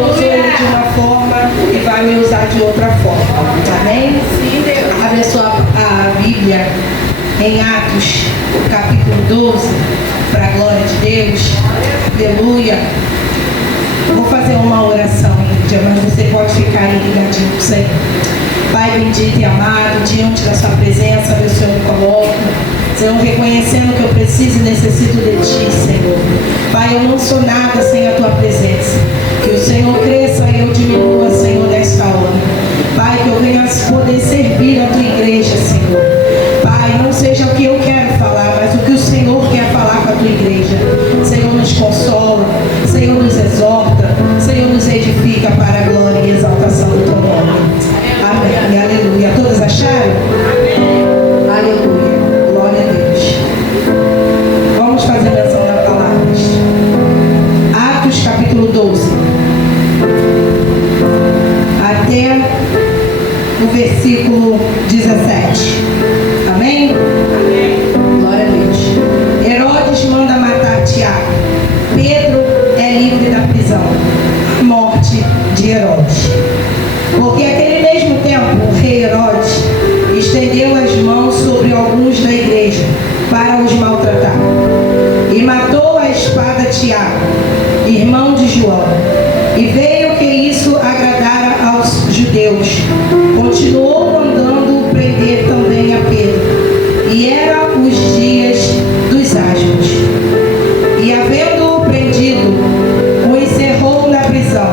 uso ele de uma forma e vai me usar de outra forma. Amém? Abre a Bíblia em Atos, capítulo 12, para a glória de Deus. Aleluia. Vou fazer uma oração, Lídia, mas você pode ficar aí ligadinho com o Senhor. Pai bendito e amado, diante da sua presença, meu Senhor, me coloco. Senhor, reconhecendo que eu preciso e necessito de Ti, Senhor. Pai, eu não sou nada sem a Tua presença. Que o Senhor cresça e eu diminua, Senhor, nesta hora. Pai, que eu venha poder servir a Tua igreja, Senhor. Pai, não seja o que eu quero falar, mas o que o Senhor quer falar com a Tua igreja. Senhor, nos consola, Senhor, nos exorta, Senhor, nos edifica para a glória e exaltação do Teu nome. Amém. Aleluia. Todas acharam? Amém. Aleluia. Glória a Deus. Vamos fazer menção das palavras. Atos capítulo 12. Até o versículo 17. Amém? Amém. Glória a Deus. Herodes manda matar Tiago. Pedro é livre da prisão. Morte de Herodes. Porque aquele mesmo tempo o rei Herodes estendeu as mãos sobre alguns da igreja para os maltratar. E matou a espada Tiago, irmão de João. E veio que isso agradara aos judeus. Continuou mandando prender também a Pedro. E eram os dias dos asmos. E havendo-o prendido, o encerrou na prisão,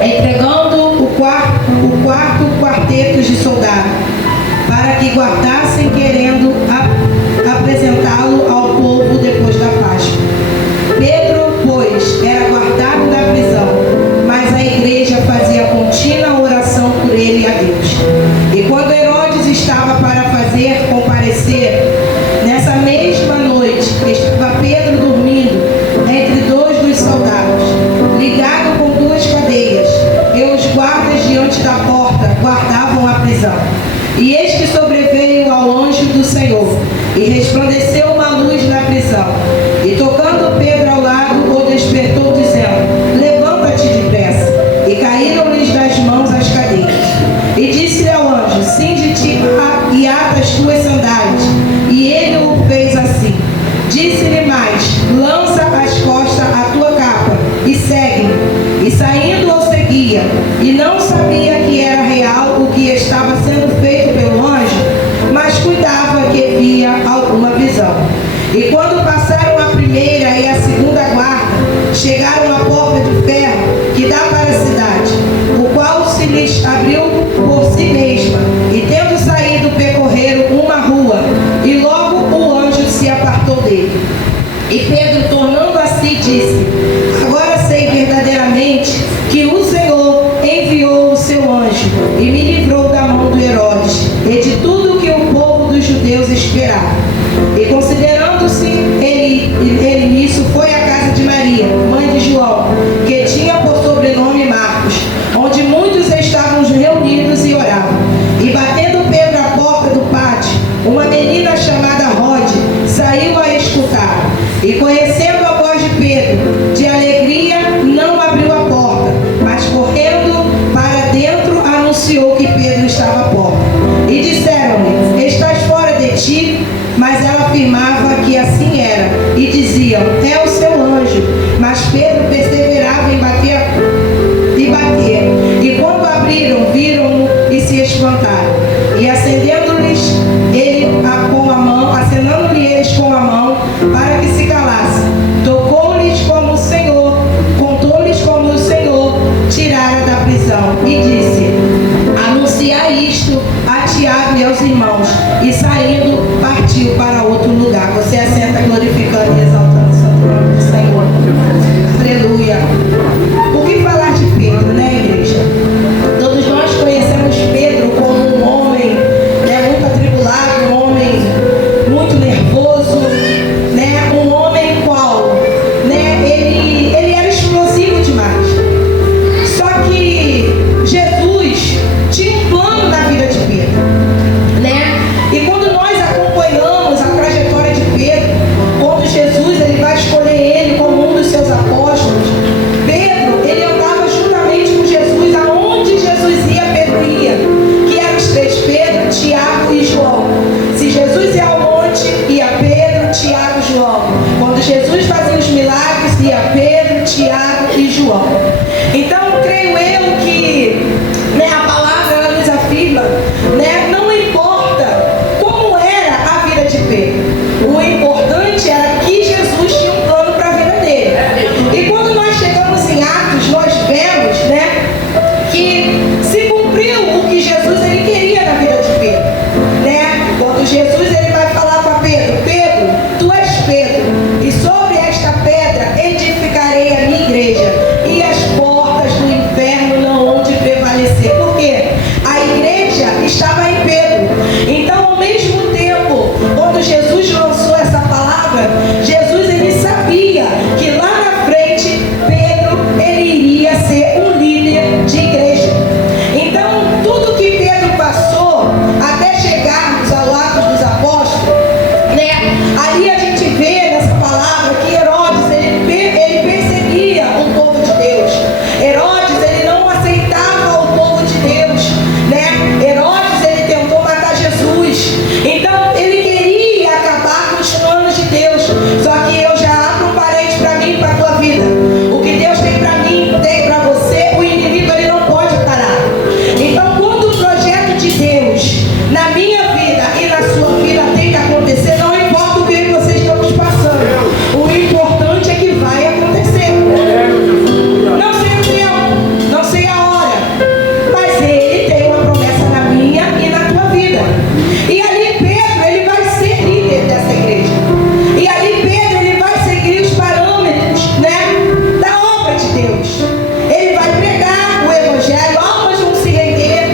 entregando o quarto quarteto de soldados, para que guardassem, querendo apresentá-lo ao povo depois da Páscoa. Pedro, pois, era guardado da prisão, mas a igreja fazia contínua oração por ele a Deus. E quando Herodes estava para fazer comparecer, nessa mesma noite estava Pedro dormindo entre dois dos soldados, ligado com duas cadeias, e os guardas diante da porta guardavam a prisão. E eis que sobreveio ao anjo do Senhor, e resplandeceu uma luz na prisão. E tocando Pedro ao lado, o despertou, dizendo: levanta-te depressa. E caíram-lhes das mãos as cadeias. E disse-lhe ao anjo: cinge-te e ata as tuas sandálias. E ele o fez assim. Disse-lhe mais: lança às costas a tua capa e segue-me. E saindo o seguia, e não sabia que era real o que estava sendo feito pelo anjo, mas cuidava que via alguma visão. E quando passaram a primeira e a segunda guarda, chegaram à porta de ferro que dá para a cidade, o qual se lhes abriu por si mesma, e tendo saído percorreram uma rua, e logo o anjo se apartou dele. E Pedro, tornando a si, disse: agora sei verdadeiramente que o Senhor enviou sobra. Então, creio eu que, né, a palavra ela nos afirma, né, não importa como era a vida de Pedro, o importante era que Jesus tinha um plano para a vida dele. E quando nós chegamos em Atos, nós vemos, né, que se cumpriu o que Jesus ele queria na vida de Pedro, né? Quando Jesus ele vai falar para Pedro: Pedro, tu és Pedro, e sobre esta pedra edificarei a minha igreja, e as portas do inferno não hão de prevalecer. Por quê? A igreja estava em Pedro. Então, ao mesmo tempo, quando Jesus lançou essa palavra, Jesus ele sabia que lá na frente Pedro ele iria ser um líder de igreja. Então, tudo que Pedro passou até chegarmos ao Atos dos Apóstolos, né? Ali a gente vê nessa palavra que Herodes ele perseguia o povo de Deus. Herodes ele não aceitava o povo de Deus, né? Herodes ele tentou matar Jesus. Então ele queria acabar com os planos de Deus. Só que eu já abro um parênteses para mim e para a tua vida. O que Deus tem para mim, tem para você, o inimigo ele não pode parar. Então, quando o projeto de Deus na minha vida e na sua vida tem que acontecer, não importa o que vocês estão passando, o importante é que vai acontecer. Não sei o tempo, não sei a hora, mas ele tem uma promessa na minha e na tua vida. E ali Pedro ele vai ser líder dessa igreja. E ali Pedro ele vai seguir os parâmetros, né, da obra de Deus. Ele vai pregar o evangelho, almas vão se render.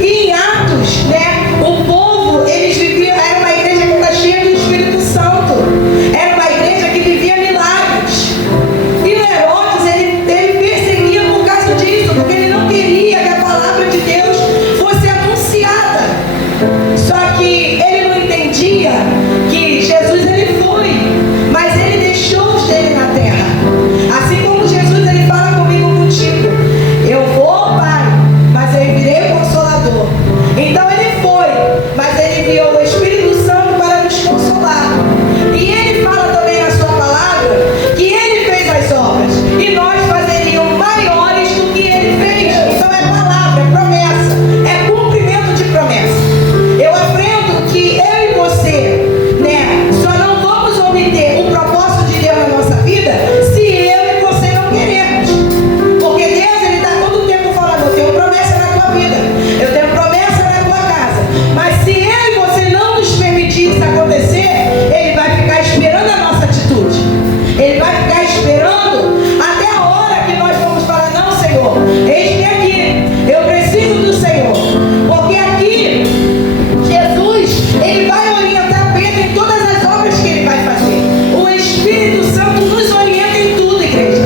E em Atos, né, o povo, eles viviam, era uma igreja que está cheia do Espírito Santo. Era uma igreja que vivia milagres. E o Herodes, ele perseguia por causa disso, porque ele não queria que a palavra de Deus fosse anunciada. Só que ele não entendia que Jesus ele foi, mas ele deixou os dele na terra. Assim como Jesus ele fala comigo, contigo: eu vou, Pai, mas eu enviarei o Consolador. Então ele foi, mas ele enviou o Espírito Santo para nos consolar. E ele fala também na sua palavra que ele fez as obras e nós fazeríamos maiores do que ele fez. Então é palavra, é promessa, é cumprimento de promessa. Eu aprendo que eu e você, né, só não vamos obter o propósito de Deus na nossa vida se eu e você não queremos. Porque Deus ele está todo o tempo falando: eu tenho promessa na tua vida, eu tenho promessa na tua casa. Mas se eu e você não nos permitir isso acontecer, ele vai ficar esperando a nossa atitude. Ele vai ficar esperando até a hora que nós vamos falar: não, Senhor, eis-me aqui, eu preciso do Senhor. Porque aqui Jesus ele vai orientar Pedro em todas as obras que ele vai fazer. O Espírito Santo nos orienta em tudo, igreja.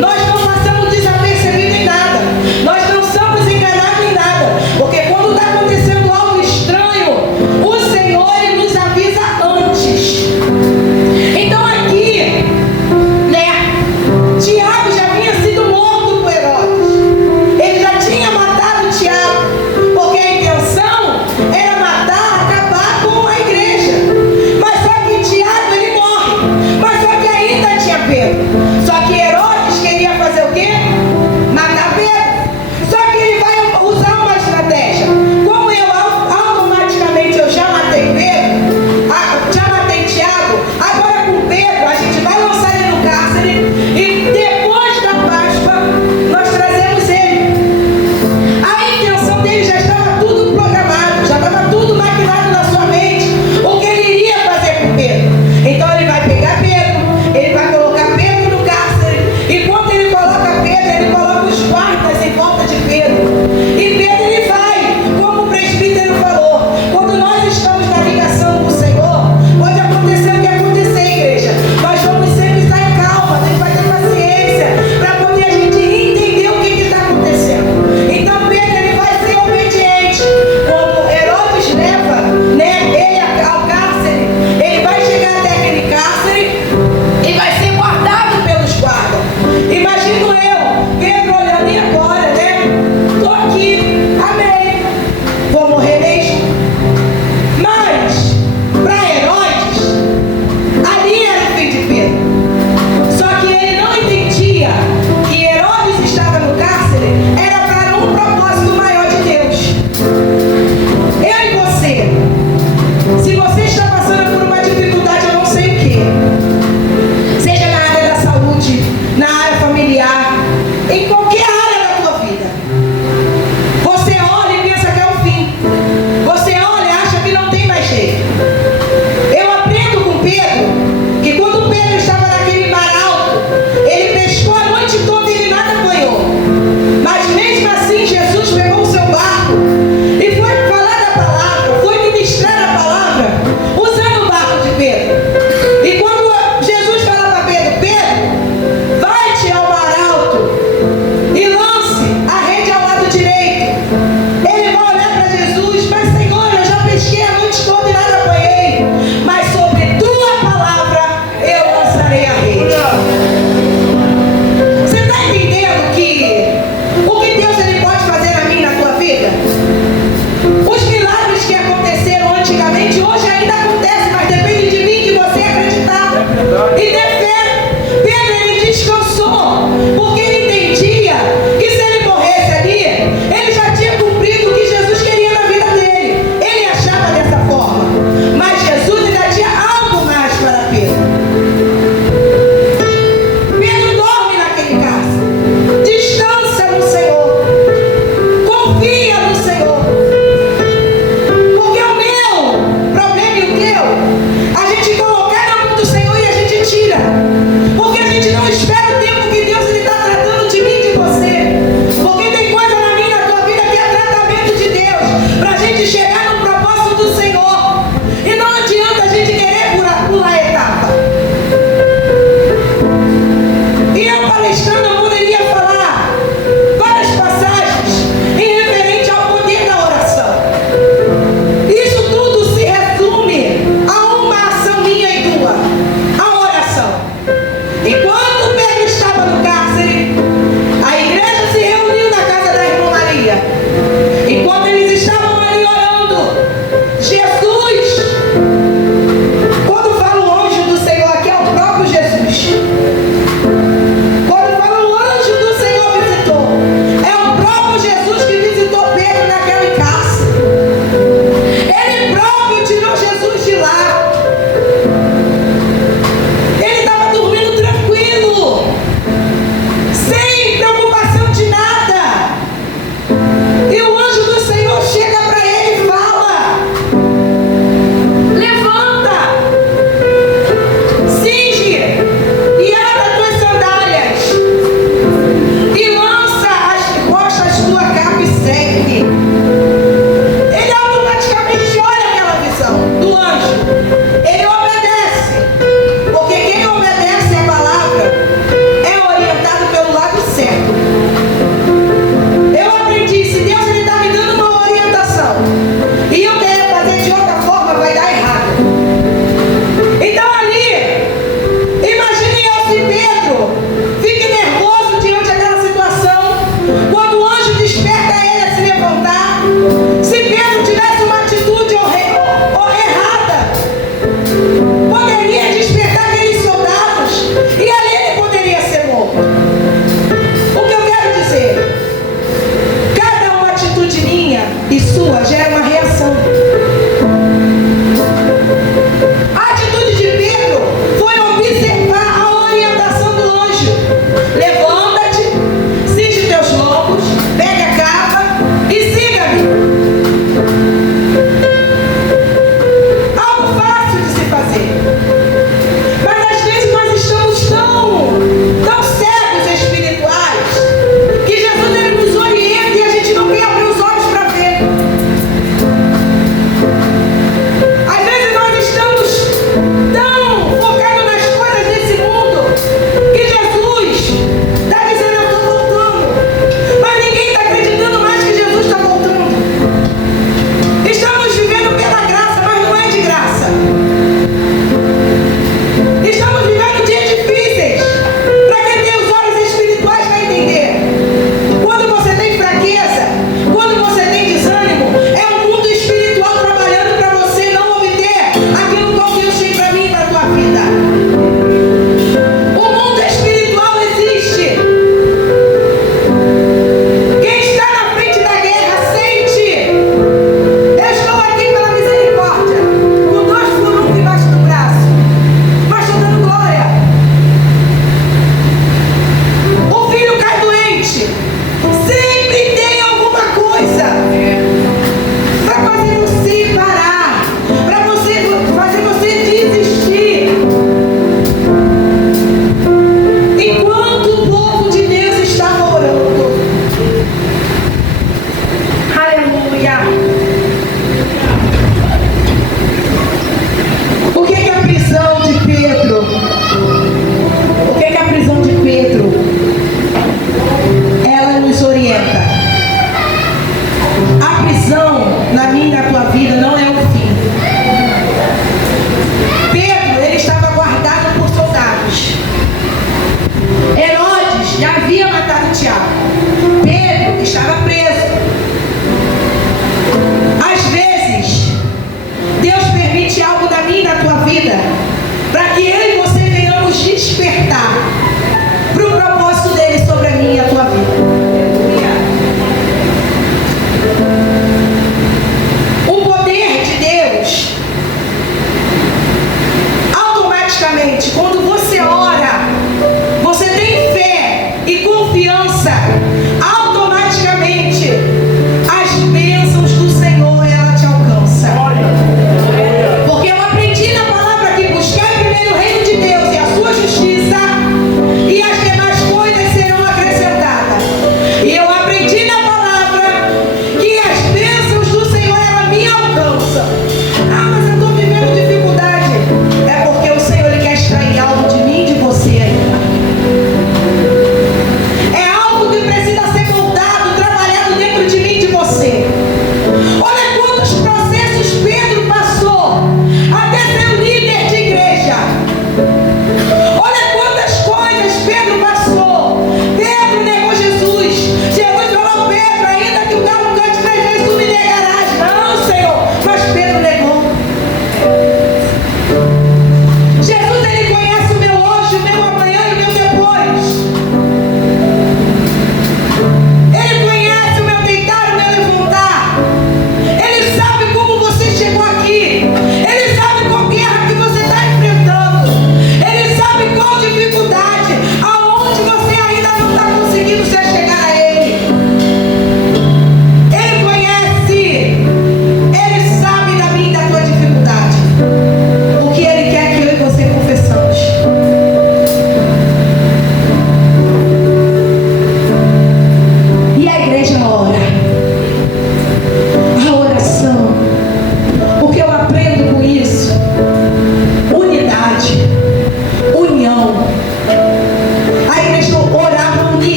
Nós não passamos desapercebidos em nada. Nós não somos enganados em nada. Porque quando está acontecendo algo estranho, o Senhor ele nos avisa antes. Então aqui, né, Tiago já havia sido morto por Herodes. Ele já tinha matado Tiago, porque a intenção era matar, acabar com a igreja. Mas só que Tiago ele morre. Mas só que ainda tinha Pedro. Só que Herodes queria fazer o quê? Matar Pedro. Só que ele vai usar uma estratégia. Como eu automaticamente eu já matei Pedro, já matei Tiago, agora com Pedro a gente vai lançar ele no cárcere e depois da Páscoa nós trazemos ele. A intenção dele já estava tudo programado, já estava tudo maquinado na sua mente, o que ele iria fazer com Pedro. Então ele vai pegar Pedro, ele vai colocar Pedro no cárcere, e quando ele coloca Pedro, ele coloca os guardas em volta de Pedro. E Pedro ele vai, como o presbítero falou, quando nós estamos na ligação com o Senhor, pode acontecer o que acontecer, igreja. Nós vamos sempre estar em calma, a gente vai ter paciência para poder a gente entender o que está acontecendo. Então Pedro ele vai ser obediente. Quando Herodes leva, né, ele ao cárcere, ele vai chegar até aquele cárcere e vai ser guardado pelos guardas. Imagino eu, Pedro olhando, e agora, né?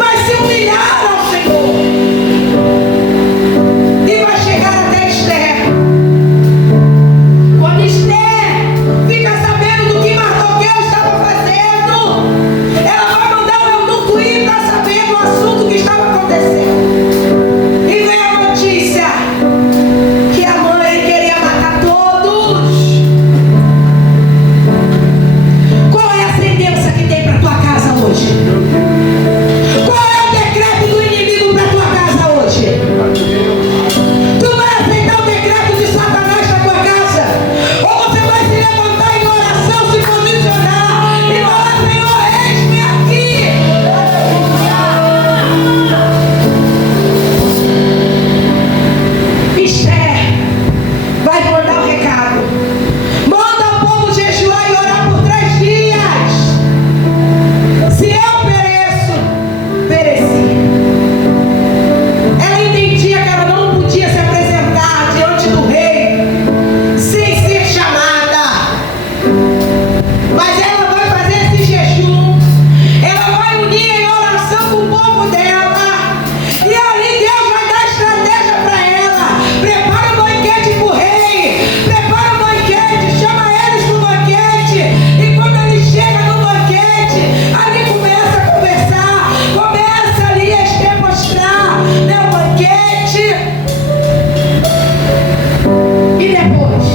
vai se humilhar ao Senhor e vai chegar até Esther. Quando Esther fica sabendo do que Mardoqueu estava fazendo, ela vai mandar o eunuco ir para saber do assunto que estava acontecendo. E vem a notícia que a mãe queria matar todos. Qual é a sentença que tem para tua casa hoje? Qual é o decreto do inimigo para tua casa hoje? Tu vai aceitar o decreto de Satanás para tua casa? Ou você vai se levantar em oração, se posicionar e falar: Senhor, eis-me aqui. Esther vai mandar o recado. Manda o povo jejuar e orar por 3 dias. Se eu pereço, pereci. Ela entendia que ela não podia se apresentar diante do rei sem ser chamada. Mas ela vai fazer esse jejum. Ela vai unir em oração com o povo dela. E ali Deus vai dar estratégia para ela. Prepara um banquete para o rei. Prepara um banquete. Chama eles para o banquete. E quando ele chega no banquete, ali começa a conversar. Começa ali a Esther mostrar, né, o banquete. E depois,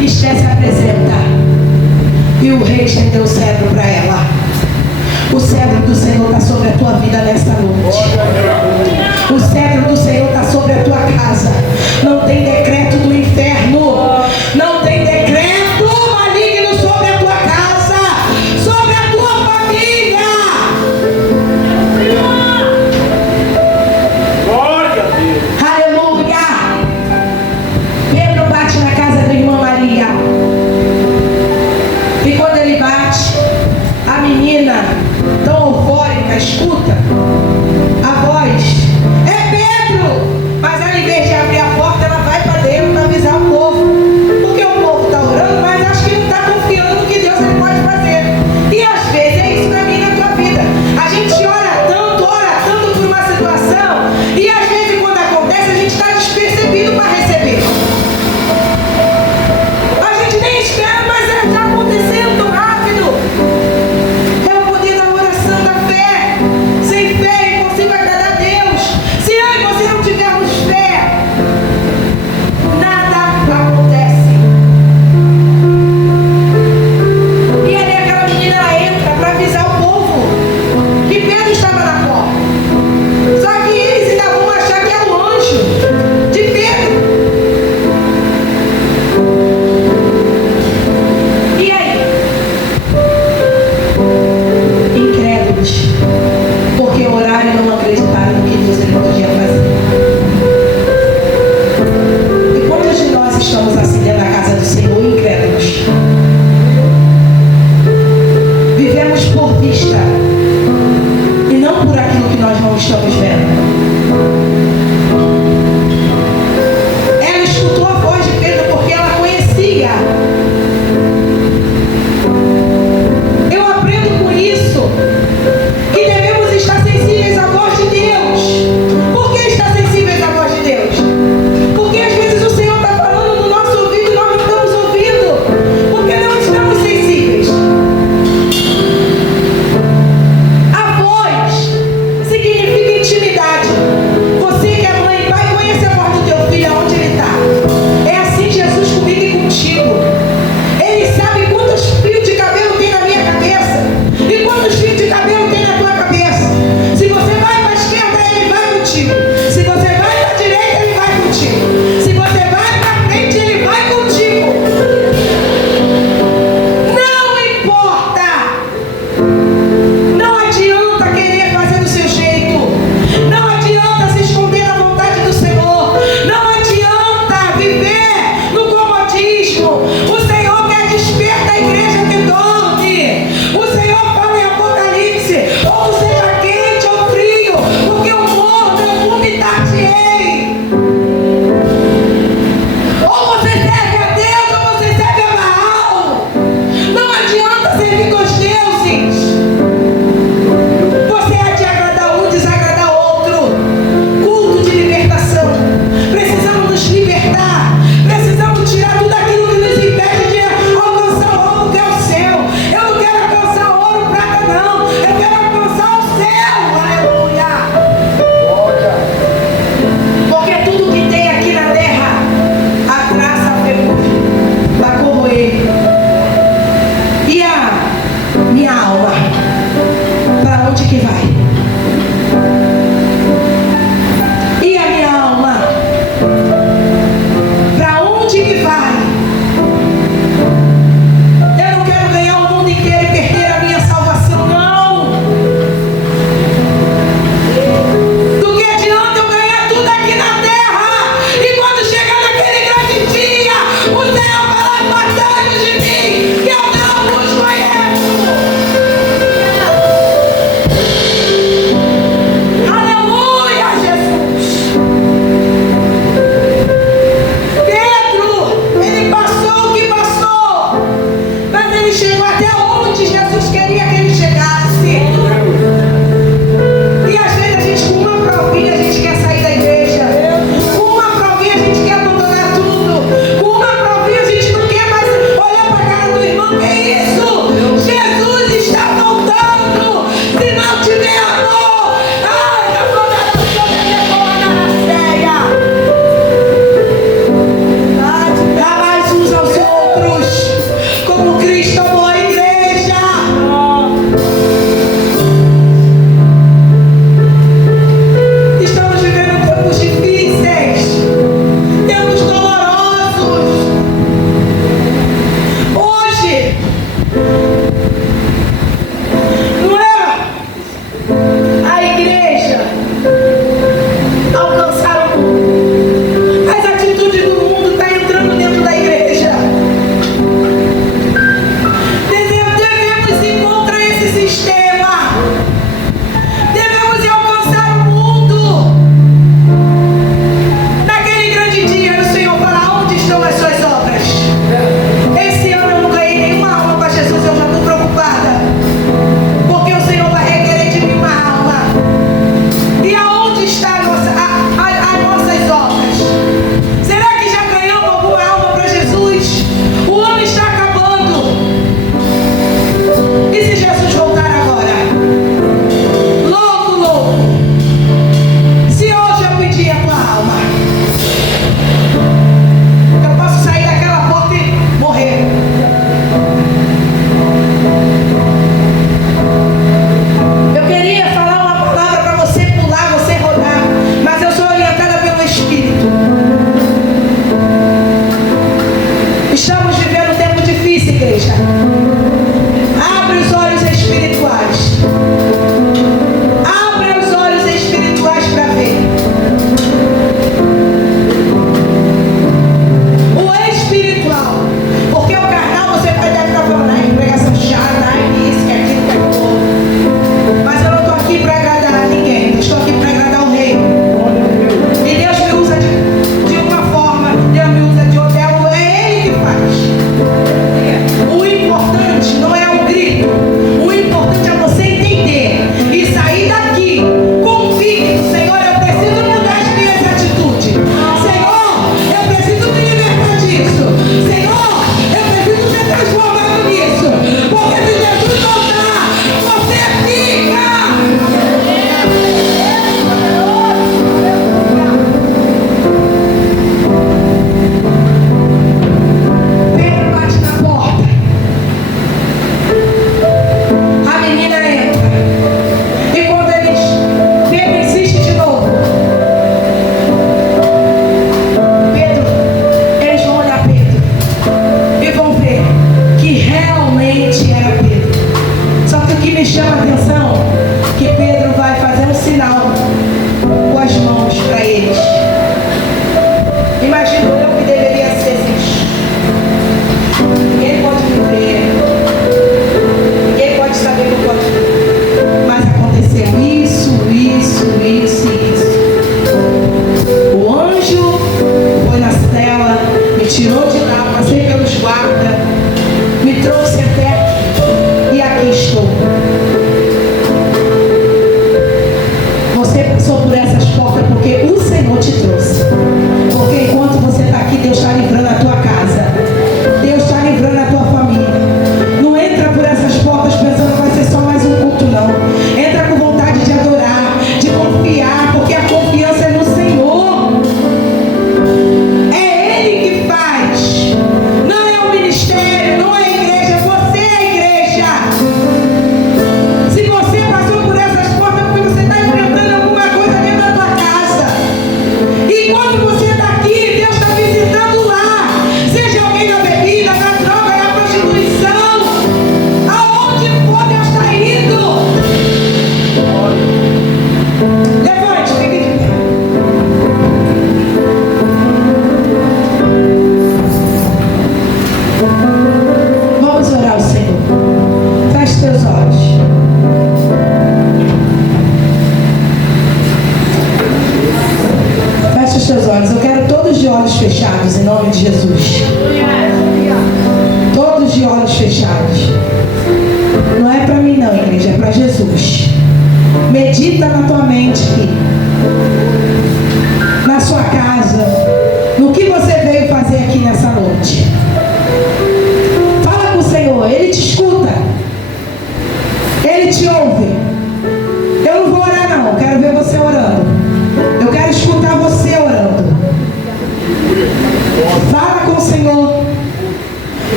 Esther se apresenta. E o rei estendeu o cetro para ela. O cetro do Senhor está sobre a tua vida nesta noite. O cetro do Senhor está sobre a tua casa. Não tem decreto do inferno. Não tem decreto maligno sobre a tua casa, sobre a tua família. Glória a Deus. Aleluia. Pedro bate na casa da irmã Maria. E quando ele bate, a menina, tão eufórica, escuta a voz: é Pedro! Mas ela, em vez de abrir a porta, ela vai para dentro para avisar o povo. Porque o povo está orando, mas acho que não está confiando no que Deus ele pode fazer. E às vezes é isso para mim na tua vida. A gente ora tanto por uma situação, e às vezes quando acontece, a gente está despercebido para receber. A gente nem espera, mas está acontecendo tão rápido. É o poder da oração, da fé. Sem fé, impossível agradar a Deus. Se eu e você não tivermos fé, nada acontece. E ali aquela menina, ela entra para avisar o povo que Pedro estava na porta. Só que eles ainda vão achar que é o anjo de Pedro. E aí? Incrédulos, porque oraram e não acreditaram no que Deus ele podia fazer. E quantos de nós estamos assim dentro da casa do Senhor, incrédulos? Vivemos por vista e não por aquilo que nós não estamos vendo. Ela escutou a voz de Pedro porque ela conhecia. Eu aprendo com isso que devemos estar sensíveis à voz de Deus. Por que estar sensíveis à voz de Deus? Porque às vezes o Senhor está falando no nosso ouvido e nós não estamos ouvindo, porque não estamos sensíveis. A voz significa intimidade. Você que é mãe e pai, conhece a voz do teu filho, aonde ele está. É assim Jesus comigo e contigo.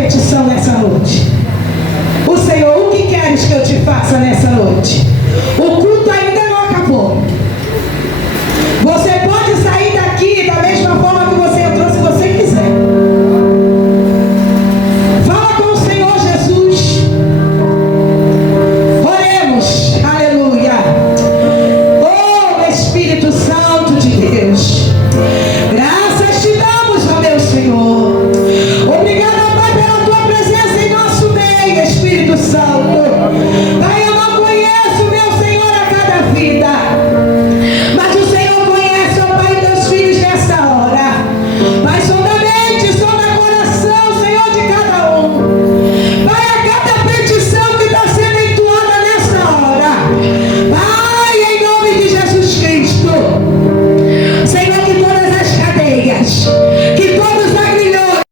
petição nessa noite. O Senhor, o que queres que eu te faça nessa noite? O culto ainda não acabou. Você pode sair daqui da mesma forma que você entrou, se você quiser. Fala com o Senhor Jesus. Oremos. Aleluia. Oh, Espírito Santo de Deus, graças te damos, ó meu Senhor. Obrigada, Pai, pela tua presença em nosso meio, Espírito Santo. Pai, eu não conheço, meu Senhor, a cada vida.